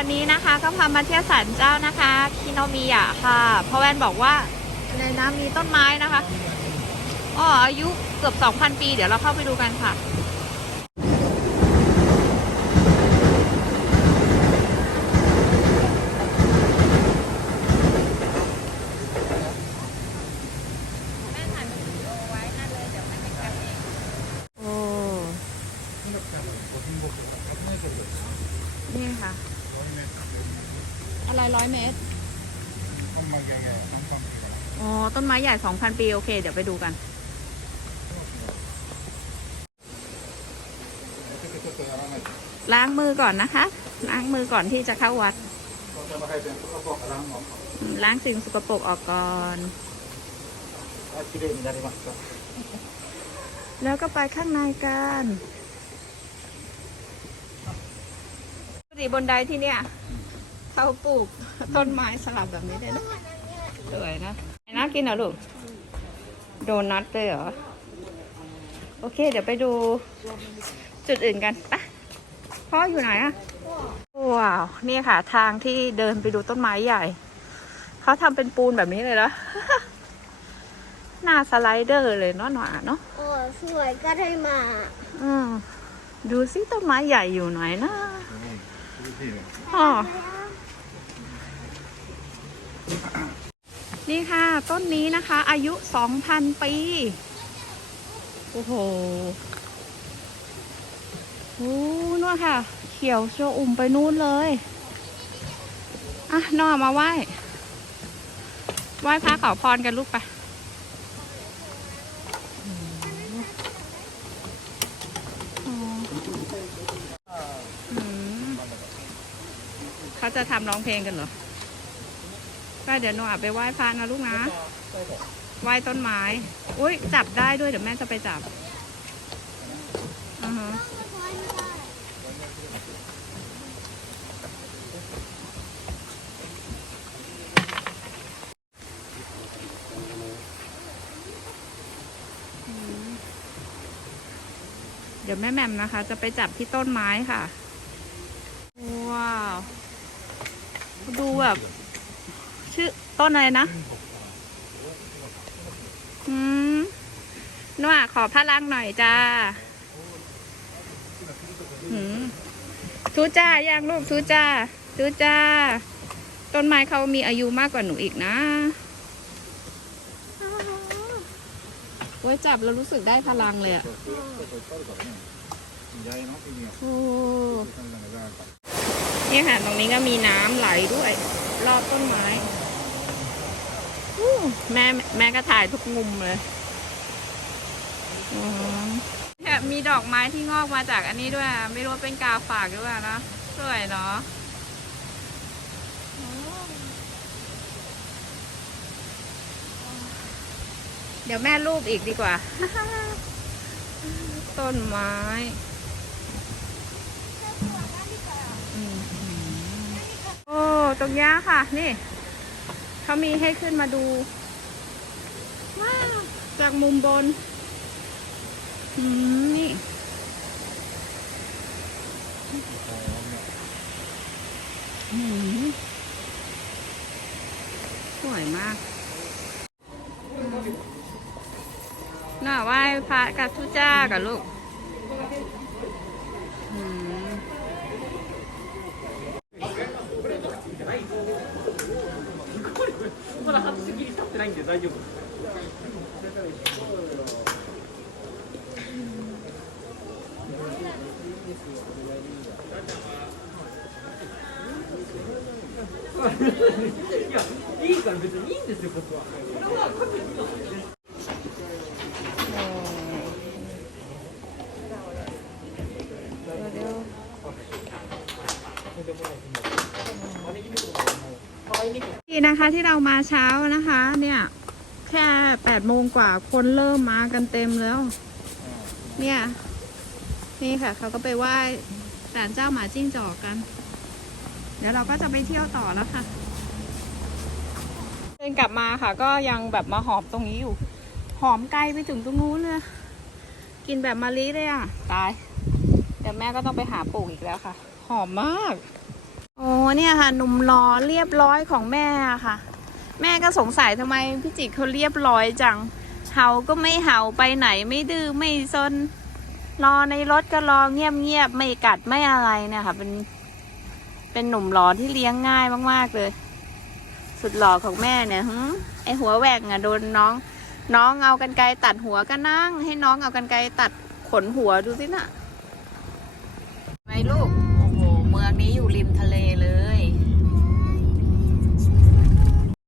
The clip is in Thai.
วันนี้นะคะก็พามาเที่ยวศาลเจ้านะคะคิโนมิยะค่ะพราะแวนบอกว่าในน้ำมีต้นไม้นะคะอ๋ออายุเกือบ 2,000 ปี เดี๋ยวเราเข้าไปดูกันค่ะแม่ถ่ะายวิดีโอไว้นั่นเลยเดี๋ยวมันจะกลับเองโอ้นี่ค่ะอะไรร้อยเมตรอ๋อ ต้นไม้ใหญ่ 2,000 ปี โอเค เดี๋ยวไปดูกัน ล้างมือก่อนนะคะ ล้างมือก่อนที่จะเข้าวัดอืมล้างสิ่งสกปรกออกก่อน แล้วก็ไปข้างในกันปกติบนไดที่เนี่ย เขาปลูกต้นไม้สลับแบบนี้เลยนะสวยนะน่ากินเหรอลูกโดนัทเลยเหรอ โอเค เดี๋ยวไปดูจุดอื่นกันไปะพ่ออยู่ไหนอะว้าว นี่ค่ะ ทางที่เดินไปดูต้นไม้ใหญ่ เขาทำเป็นปูนแบบนี้เลยนะหน้าสไลเดอร์เลยเนาะหนอาเนาะโอ้สวยก็ได้มา อืมดูสิต้นไม้ใหญ่อยู่ไหนนะอ๋อ นี่ค่ะ ต้นนี้นะคะ อายุ2,000ปี โอ้โหโอ้นู่นค่ะ เขียวโชอุ่มไปนู่นเลยอะน้อมาไหว้ไหว้พระขอพรกันลูกไปเขาจะทำร้องเพลงกันเหรอ ก็เดี๋ยวหนูอาไปไหว้พระนะลูกนะ ไหว้ต้นไม้ อุ้ยจับได้ด้วยเดี๋ยวแม่จะไปจับอือฮะอืมเดี๋ยวแม่แหม่มนะคะ จะไปจับที่ต้นไม้ค่ะ ว้าว ดูแบบชื่อ ต้นอะไรนะ อืมนวขอพลังหน่อยจ้าหืมทูจ้าย่างลูกทูจ้าทูจ้า ต้นไม้เขามีอายุมากกว่าหนูอีกนะไว้จับแล้วรู้สึกได้พลังเลยอะนี่ค่ะ ตรงนี้ก็มีน้ำไหลด้วย รอบต้นไม้ แม่แม่ก็ถ่ายทุกมุมเลยอ๋อเนี่ยมีดอกไม้ที่งอกมาจากอันนี้ด้วย ไม่รู้เป็นกาฝากหรือเปล่านะสวยเนาะเดี๋ยวแม่รูปอีกดีกว่า ต้นไม้โอ้ตรงนี้ค่ะ นี่ เขามีให้ขึ้นมาดูว้าวจากมุมบนอืมนี่อืมสวยมากน่าไหว้พระกับทุจ้ากับลูก 大丈夫。いや、いいから別にいいんですよ、ここは。これは各自の นะคะที่เรามาเช้านะคะ เนี่ย แค่แปดโมงกว่าคนเริ่มมากันเต็มแล้ว เนี่ย นี่ค่ะ เขาก็ไปไหว้ศาลเจ้าหมาจิ้งจอกกัน เดี๋ยวเราก็จะไปเที่ยวต่อแล้วค่ะเดินกลับมาค่ะ ก็ยังแบบมาหอมตรงนี้อยู่ หอมไกลไปถึงตรงนู้นเลยกินแบบมะลิเลยอะ ตาย เดี๋ยวแม่ก็ต้องไปหาปลูกอีกแล้วค่ะ หอมมาก โอ้เนี่ยค่ะหนุ่มรอเรียบร้อยของแม่ค่ะ แม่ก็สงสัยทำไมพี่จิกเขาเรียบร้อยจังเห่าก็ไม่เห่าไปไหนไม่ดื้อไม่ซนรอในรถก็รอเงียบๆไม่กัดไม่อะไรเนี่ยค่ะ เป็นเป็นหนุ่มหล่อที่เลี้ยงง่ายมากๆเลย สุดหล่อของแม่เนี่ยหึไอหัวแหวกอะโดนน้อง น้องเอากันไกรตัดหัวก็นั่ง ให้น้องเอากันไกรตัดขนหัวดูสิน่ะไปลูกโอ้โหมืองนี้อยู่ริม